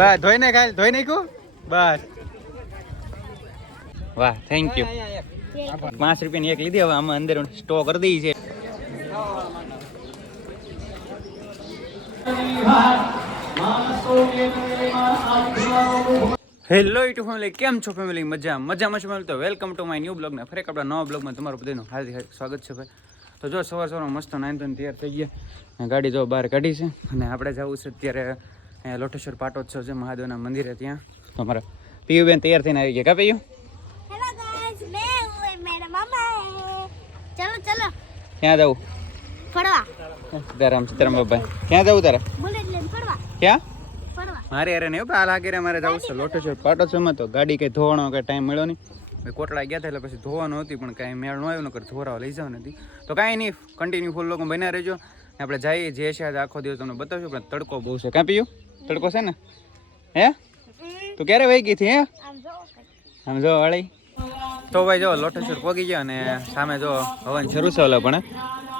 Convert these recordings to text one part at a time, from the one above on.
બસ ધોઈ ખાઈ ધોઈ નાખ્યું? બસ. વાહ થેન્ક યુ પાંચ રૂપિયાની એક લીધી હવે આમાં અંદર સ્ટોક કરી દઈ છે હેલો યુટ્યુબ ફેમિલી કેમ છો ફેમિલી મજા મજામાં છો ફેમિલી તો welcome to my new blog ને ફરેક આપણા નવા બ્લોગમાં તમારું બધાનું હાર્દિક હાર્દિક સ્વાગત છે ભાઈ. તો જો સવાર સવારમાં મસ્ત નાઈન ધોઈને તૈયાર થઈ ગયા. ગાડી જો બહાર કાઢી છે. અને આપણે જવું છે અત્યારે લોટેશ્વર પાટોત્સવ છે મહાદેવના મંદિરે ત્યાં. અમારા પીયુબેન તૈયાર થઈને આવી ગયા. કા પીયુ? ચલો ચલો. ક્યાં જવું ફરવા. ક્યાં જવું તારે? ક્યાં? મારે અરે નહીં આ લાગે મારે જવું છે લોટેશ્વર પાટોત્સવમાં તો ગાડી કંઈ ધોવાનો કંઈ ટાઈમ મળ્યો નહીં. મેં કોટડા ગયા હતા એટલે પછી ધોવાનું હતી પણ કાંઈ મેળ ન આવ્યો નકર ધોરાવા લઈ જવા નથી. તો કાંઈ નહીં કન્ટિન્યુ લોકો બન્યા રહેજો. આપણે જઈએ જે છે આજ આખો દિવસ તમને બતાવશું પણ તડકો બહુ છે. કાંઈ પીયું? તડકો છે ને? હે? તું ક્યારે વહી ગઈ હતી, હે? આમ જો વાળી. તો ભાઈ જો, લોટેશ્વર પહોંચી ગયો અને સામે જો હવન શરૂ છે ઓલા પણ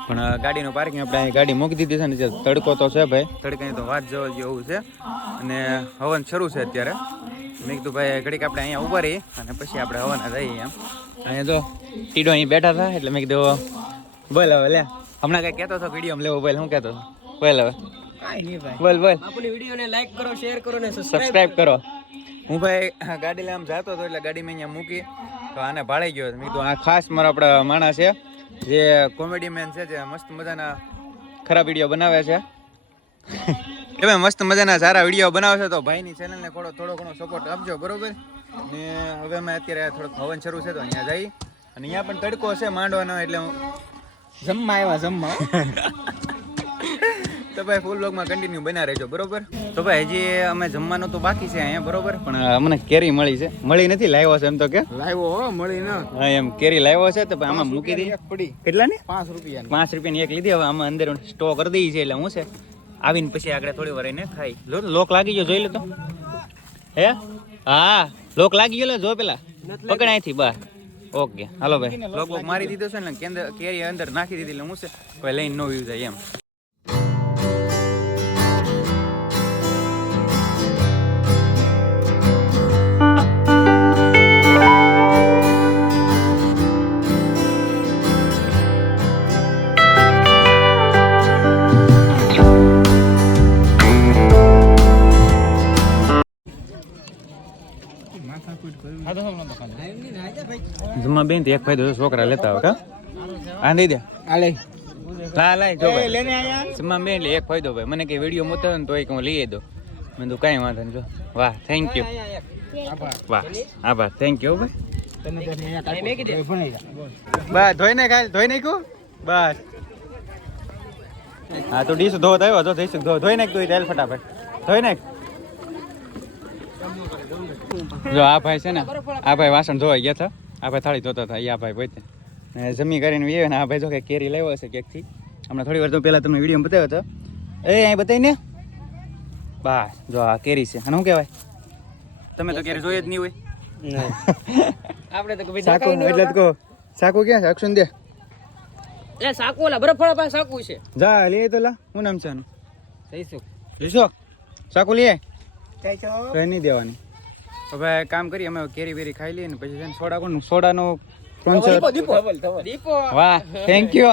પણ ગાડીનું પાર્કિંગ આપણે અહીં ગાડી મૂકી દીધી છે ને તડકો તો છે ભાઈ. તડકાની તો વાત જવા જેવું છે. અને હવન શરૂ છે અત્યારે. મેં કીધું ભાઈ, ઘડીક આપણે અહીંયા ઊભા રહીએ અને પછી આપણે હવન જઈએ એમ. અહીંયા જો ટીડો અહીં બેઠા હતા એટલે મેં કીધું, બોલ હવે, લે. હમણાં કઈ કહેતો હતો વીડિયો લેવો, બોલ હું કહેતો હતો બોલ હવે. કાંઈ નહીં ભાઈ. બોલ બોલ. આપણી વિડીયોને લાઈક કરો શેર કરો ને સબસ્ક્રાઇબ કરો. હું ભાઈ ગાડી લે આમ જતો હતો એટલે ગાડી મેં અહીંયા મૂકી તો આને ભાડાઈ ગયો મેં કીધું આ ખાસ મારો આપણા માણસ છે જે કોમેડી મેન છે જે મસ્ત મજાના ખરાબ વીડિયો બનાવે છે. તમે મસ્ત મજાના સારા વીડિયો બનાવે છે તો ભાઈની ચેનલને થોડો થોડો ઘણો સપોર્ટ આપજો બરોબર? ને હવે અમે અત્યારે થોડોક હવન શરૂ છે તો અહીંયા જઈ. અને અહીંયા પણ તડકો છે માંડવાનો એટલે હું જમવા આવ્યા જમવા. ભાઈ ફૂલ બ્લોગમાં કન્ટિન્યુ બન્યા રહેજો બરોબર? તો ભાઈ હજી અમે જમવાનું તો બાકી છે અહીંયા બરોબર? પણ અમને કેરી મળી છે. મળી નથી લાવ્યો છે એમ તો કે? લાવ્યો હો મળી ન. હા એમ કેરી લાવ્યો છે તો આમાં મૂકી દઈ એક પડી. કેટલા ને પાંચ રૂપિયા પાંચ રૂપિયાની એક લીધી. હવે આમાં અંદર સ્ટોક કરી દઈએ છે એટલે હું છે. આવીને પછી આગળ થોડી વાર એને ખાઈ. લો લોક લાગી ગયો જોઈ લે તો. હે? હા લોક લાગી ગયો લે જો પેલા. પકડ અહીંથી બસ ઓકે હાલો ભાઈ. લોક મારી દીધો છે ને કેન્દ્ર કેરી અંદર નાખી દીધી એટલે હું છે. કોઈ લઈને નો વ્યૂ જાય એમ. જમવા બેન એક ફાયદો છોકરા લેતા હોય કા? આ દઈ દે. આ લા લાય જો આયા. બેન એક ફાયદો ભાઈ. મને કે વીડિયો મોટો ને તો એક હું લઈ દો મેં તો કાંઈ વાંધો નહીં જો. વાહ થેન્ક યુ વાહ આભાર. થેન્ક યુ ભાઈ. બસ ધોઈ ને ખાલી ધોઈ નાખ્યું? બસ. હા તો ડીશ ધોત આવ્યો તો ધો ધોઈ નાખ તું તેલ ફટાફટ. ધોઈ નાખ. જો આ ભાઈ છે ને આ ભાઈ વાસણ ધોવાઈ ગયા હતા આ ભાઈ થાળી ધોતા હતા એ આ ભાઈ પોતે. ને જમી કરીને વીએ ને આ ભાઈ જો કે કેરી લાવ્યો હશે ક્યાંકથી હમણાં થોડી વાર તો પહેલાં તમને વીડિયો બતાવ્યો હતો. એ અહીં બતાવી ને. બસ જો આ કેરી છે. અને શું કહેવાય? તમે તો કેરી જોઈ જ નહીં હોય. આપણે તો સાકુ એટલે જ કહો. સાકુ ક્યાં છે? અક્ષુન દે. એ સાકુ ઓલા બરફવાળા પાસે સાકુ છે. જા લે તો લા. શું નામ છે આનું? સાકુ લે. જઈશું કઈ નહીં દેવાની. હવે કામ કરીએ અમે કેરી બેરી ખાઈ લઈએ ને પછી સોડા કોણ? સોડાનો દીપો દીપો વાહ થેન્ક યુ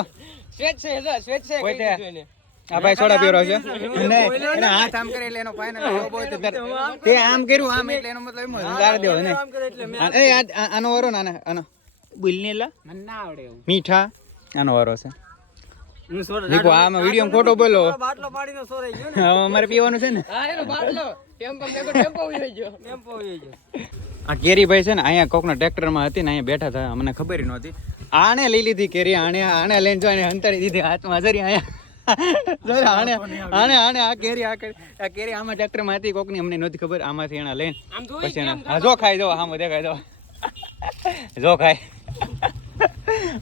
સ્વેત છે જો સ્વેત છે કોઈ તે- આ ભાઈ સોડા પીરો છે. ને. એને હાથ આમ કરે એટલે એનો ફાઇનલ તે આમ કર્યું આમ એટલે એનો મતલબ એમ ગાળ દેવો ને એ આનો વારો ના ના આનો. બુલની એલા મને ના આવડે મીઠા? આનો વારો છે. હું સોડા દીપો આમાં ખોટો બોલો. બાટલો પાડીને સોરાઈ ગયો હવે અમારે પીવાનું છે ને? હા એનો બાટલો. ટેમ્પો મેકો ટેમ્પો વહી ગયો. ટેમ્પો વહી ગયો. આ કેરી ભાઈ છે ને અહીંયા કોકના ટ્રેક્ટરમાં હતી ને અહીંયા બેઠા હતા મને ખબર નહોતી. આણે લઈ લીધી કેરી આણે આણે લઈને જો આને અંતરી દીધી. હાથમાં જરી અહીંયા. જો આણે આણે આણે આ કેરી આ કેરી આ કેરી આમાં ટ્રેક્ટરમાં હતી કોકની અમને નહોતી ખબર. આમાંથી એના લઈને પછી જો ખાઈ જો આમાં દેખાય જો. જો ખાય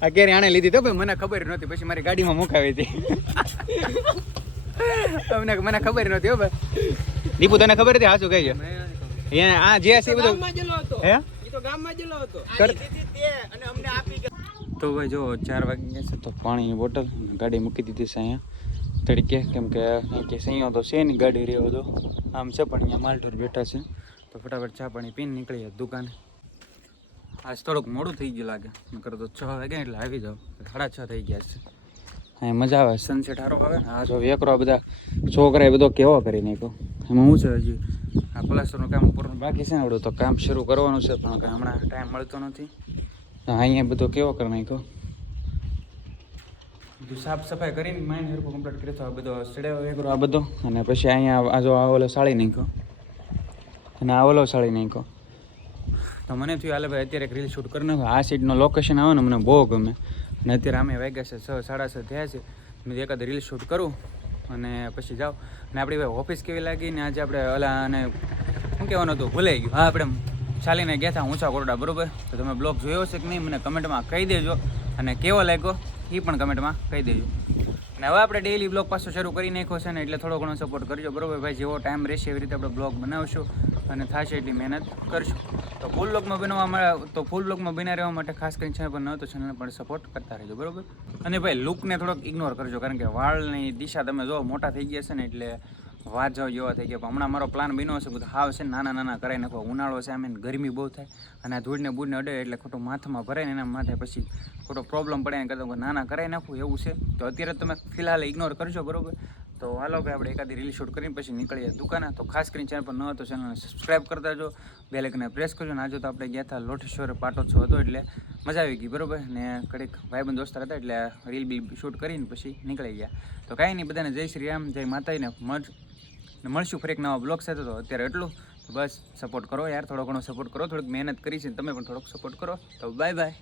આ કેરી આણે લીધી તો ભાઈ મને ખબર નહોતી પછી મારી ગાડીમાં મુકાવી હતી. તમને મને ખબર નહોતી હો ભાઈ. દીપુ તને ખબર હતી? હાચું કહેજો. એને આ જે છે બધું હે? તો ભાઈ જો ચાર વાગે ગયા છે તો પાણીની બોટલ ગાડી મૂકી દીધી છે અહીંયા. તડકે કેમ કે કે સૈયો તો છે નહીં ગાડી રહ્યો હતો આમ છે પણ અહીંયા માલઢોર બેઠા છે. તો ફટાફટ ચા પાણી પીને નીકળીએ દુકાને. આજ થોડુંક મોડું થઈ ગયું લાગે. નકર તો છ વાગે એટલે આવી જાવ સાડા છ થઈ ગયા છે. હા મજા આવે સનસેટ સારો આવે ને? આ જો વેકરો બધા છોકરાએ બધો કેવો કરી નાખ્યો. એમાં શું છે હજી? આ પ્લાસ્ટરનું કામ પૂરું બાકી છે ને આવડું? તો કામ શરૂ કરવાનું છે, પણ હમણાં ટાઈમ મળતો નથી. અહીંયા બધો કેવો કરી નાખ્યો? બધું સાફ સફાઈ કરીને માઇન્ડ હરખું કમ્પ્લીટ કર્યો તો આ બધો સડ્યો વેકરો આ બધો. અને પછી અહીંયા આ જો આ ઓલો સાળી નાખ્યો. અને આ ઓલો સાળી નાખ્યો. તો મને થયું, હાલે ભાઈ, અત્યારે રીલ શૂટ કરી નાખો. આ સીટનું લોકેશન આવે ને મને બહુ ગમે. અને અત્યારે અમે વાગ્યા છે છ, સાડા છ થયા છે. મેં એકાદ રીલ શૂટ કરું અને પછી જાઓ. અને આપણી ભાઈ ઓફિસ કેવી લાગી ને આજે આપણે ઓલા અને શું કહેવાનું હતું? ભૂલાઈ ગયું. હા, આપણે ચાલીને ગયા હતા ઊંચા કોરડા, બરોબર? તો તમે બ્લોગ જોયો છે કે નહીં, મને કમેન્ટમાં કહી દેજો. અને કેવો લાગ્યો એ પણ કમેન્ટમાં કહી દેજો. અને હવે આપણે ડેઈલી બ્લોગ પાછો શરૂ કરી નાખ્યો છે ને એટલે થોડો ઘણો સપોર્ટ કરજો, બરોબર? ભાઈ, જેવો ટાઈમ રહેશે એવી રીતે આપણે બ્લોગ બનાવશું. અને થશે એટલી મહેનત કરશું. તો ફૂલ બ્લોગમાં બનાવવા તો ફૂલ બ્લોગમાં બિના રહેવા માટે ખાસ કરીને ચેનલ પર ન તો ચેનલને પણ સપોર્ટ કરતા રહેજો, બરોબર? અને ભાઈ લુકને થોડોક ઇગ્નોર કરજો, કારણ કે વાળની દિશા તમે જો મોટા થઈ ગયા છે ને એટલે વાત જાવ જેવા થઈ ગયા. પણ હમણાં મારો પ્લાન બન્યો છે, બધું હાવ છે નાના નાના કરાવી નાખો. ઉનાળો છે આમ ગરમી બહુ થાય અને ધૂળને બૂળને અડે એટલે ખોટું માથામાં ભરાય ને એના માથે પછી ખોટો પ્રોબ્લેમ પડે એને કરતાં નાના કરાવી નાખું એવું છે. તો અત્યારે તમે ફિલહાલ ઇગ્નોર કરજો, બરોબર? તો હાલો ભાઈ, આપણે એકાદી રીલ શૂટ કરીને પછી નીકળીએ દુકાને. તો ખાસ કરીને ચેનલ પર ન હતો ચેનલને સબસ્ક્રાઈબ કરતા જો. બેલેકને પ્રેસ કરજો. ને આજે તો આપણે ગયા હતા લોટેશ્વર પાટોત્સવ હતો એટલે મજા આવી ગઈ, બરોબર? ને કડીક ભાઈબંધ દોસ્તાર હતા એટલે રીલ બી શૂટ કરીને પછી નીકળી ગયા. તો કાંઈ નહીં, બધાને જય શ્રી રામ, જય માતાજીને મજ મળશું ફરી એક નવા બ્લોગ સાથે. તો અત્યારે એટલું. બસ સપોર્ટ કરો યાર, થોડો ઘણો સપોર્ટ કરો, થોડીક મહેનત કરી છે તમે પણ થોડોક સપોર્ટ કરો. તો બાય બાય